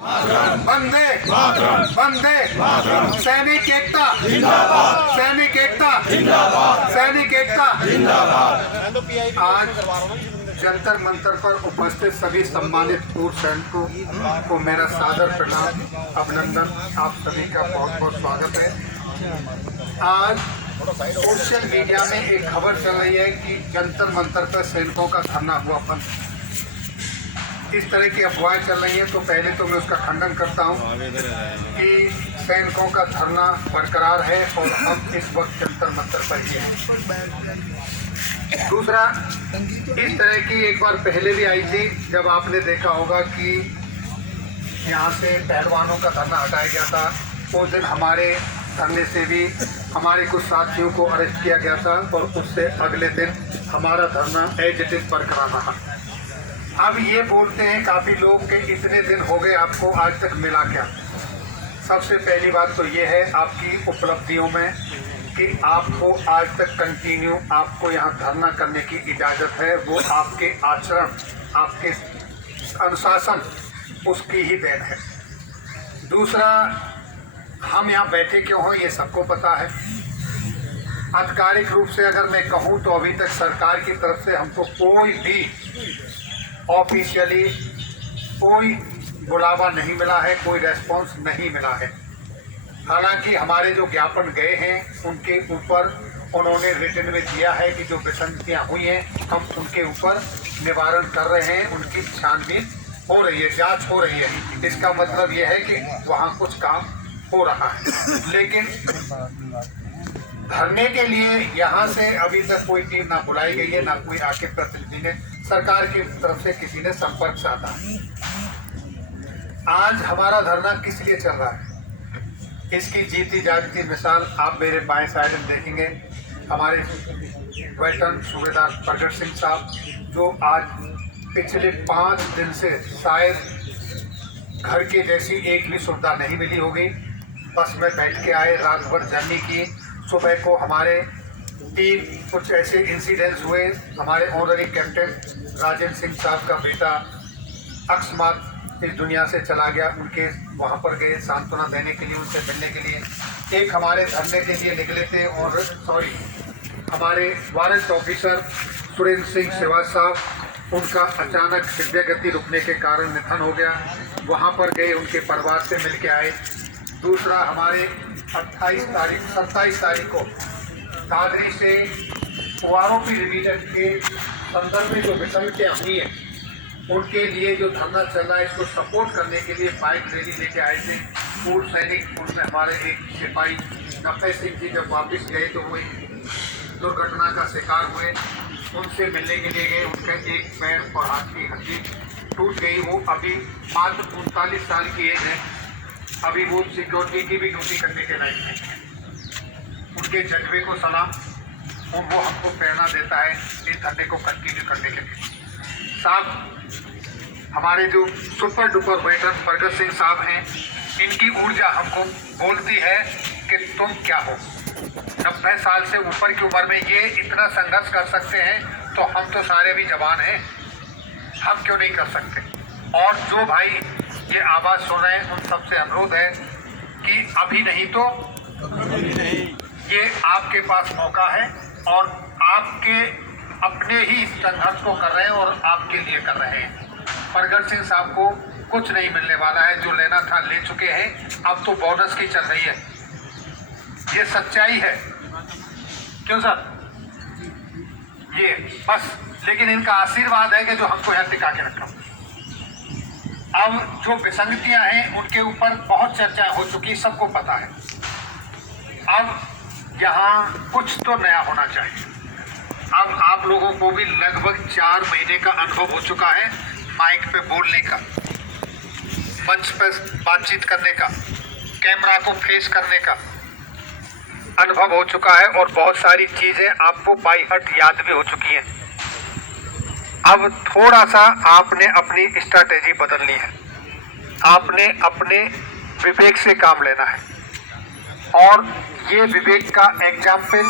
वंदे वंदे सैनिक एकता जिंदाबाद, सैनिक एकता जिंदाबाद, सैनिक एकता जिंदाबाद। आज जंतर मंतर पर उपस्थित सभी सम्मानित पूर्व सैनिकों को मेरा सादर प्रणाम, अभिनंदन। आप सभी का बहुत बहुत स्वागत है। आज सोशल मीडिया में एक खबर चल रही है कि जंतर मंतर पर सैनिकों का धरना हुआ बंद। इस तरह की अफवाहें चल रही हैं, तो पहले तो मैं उसका खंडन करता हूं कि सैनिकों का धरना बरकरार है और हम इस वक्त जंतर मंतर पर ही हैं। दूसरा, इस तरह की एक बार पहले भी आई थी, जब आपने देखा होगा कि यहाँ से पहलवानों का धरना हटाया गया था। उस दिन हमारे धरने से भी हमारे कुछ साथियों को अरेस्ट किया गया था और उससे अगले दिन हमारा धरना एज इट इज बरकरार रहा। अब ये बोलते हैं काफ़ी लोग कि इतने दिन हो गए, आपको आज तक मिला क्या? सबसे पहली बात तो ये है आपकी उपलब्धियों में कि आपको आज तक कंटिन्यू आपको यहाँ धरना करने की इजाज़त है। वो आपके आचरण, आपके अनुशासन, उसकी ही देन है। दूसरा, हम यहाँ बैठे क्यों हो ये सबको पता है। आधिकारिक रूप से अगर मैं कहूँ तो अभी तक सरकार की तरफ से हमको कोई भी ऑफिशियली कोई बुलावा नहीं मिला है, कोई रेस्पॉन्स नहीं मिला है। हालांकि हमारे जो ज्ञापन गए हैं उनके ऊपर उन्होंने रिटन में दिया है कि जो विसंगतियाँ हुई हैं हम उनके ऊपर निवारण कर रहे हैं, उनकी छानबीन हो रही है, जांच हो रही है। इसका मतलब ये है कि वहाँ कुछ काम हो रहा है। लेकिन धरने के लिए यहाँ से अभी तक कोई टीम ना बुलाई गई है, ना कोई आके प्रतिनिधि ने, सरकार की तरफ से किसी ने संपर्क साधा। आज हमारा धरना किस लिए चल रहा है, इसकी जीती जागती मिसाल आप मेरे बाएं साइड में देखेंगे। हमारे वेटरन सूबेदार प्रगट सिंह साहब, जो आज पिछले 5 दिन से शायद घर के जैसी एक भी सुविधा नहीं मिली होगी, बस में बैठ के आए, रात भर जर्नी की। सुबह को हमारे 3 कुछ ऐसे इंसिडेंट्स हुए। हमारे ऑनरी कैप्टन राजेंद्र सिंह साहब का बेटा अकस्मात इस दुनिया से चला गया, उनके वहाँ पर गए सांत्वना देने के लिए, उनसे मिलने के लिए। एक हमारे धरने के लिए निकले थे और हमारे वारंट ऑफिसर सुरेंद्र सिंह श्रीवास्तव साहब, उनका अचानक हृदय गति रुकने के कारण निधन हो गया। वहाँ पर गए, उनके परिवार से मिल के आए। दूसरा, हमारे 27 तारीख को दादरी से आरोपी रिवीजन के संदर्भ में जो विसंगतियाँ हुई हैं उनके लिए जो धरना चल रहा है, इसको सपोर्ट करने के लिए बाइक रैली लेके आए थे पूर्व सैनिक। उनमें हमारे एक सिपाही नफे सिंह जी जब वापस गए तो वो दुर्घटना का शिकार हुए, उनसे मिलने के लिए गए। उनका एक पैर और हाथ की हड्डी टूट गई। वो अभी मात्र 39 साल की एज है, अभी वो सिक्योरिटी की भी ड्यूटी करने के लायक नहीं है। उनके जज्बे को सलाम, और वो हमको प्रेरणा देता है इस धरने को कंटिन्यू करने के लिए। साहब, हमारे जो सुपर डुपर वेटर प्रगट सिंह साहब हैं, इनकी ऊर्जा हमको बोलती है कि तुम क्या हो। 90 साल से ऊपर की उम्र में ये इतना संघर्ष कर सकते हैं, तो हम तो सारे भी जवान हैं, हम क्यों नहीं कर सकते। और जो भाई ये आवाज़ सुन रहे हैं उन सबसे अनुरोध है कि अभी नहीं तो ये आपके पास मौका है और आपके अपने ही संघर्ष को कर रहे हैं और आपके लिए कर रहे हैं। प्रगट सिंह साहब को कुछ नहीं मिलने वाला है, जो लेना था ले चुके हैं, अब तो बोनस की चल रही है। ये सच्चाई है, क्यों सर? ये बस, लेकिन इनका आशीर्वाद है कि जो हमको यहाँ टिका के रखा। अब जो विसंगतियां हैं उनके ऊपर बहुत चर्चा हो चुकी, सबको पता है। अब यहाँ कुछ तो नया होना चाहिए। अब आप लोगों को भी लगभग 4 महीने का अनुभव हो चुका है माइक पे बोलने का, मंच पे बातचीत करने का, कैमरा को फेस करने का अनुभव हो चुका है और बहुत सारी चीज़ें आपको बाई हार्ट याद भी हो चुकी हैं। अब थोड़ा सा आपने अपनी स्ट्रैटेजी बदलनी है, आपने अपने विवेक से काम लेना है। और ये विवेक का एग्जाम्पल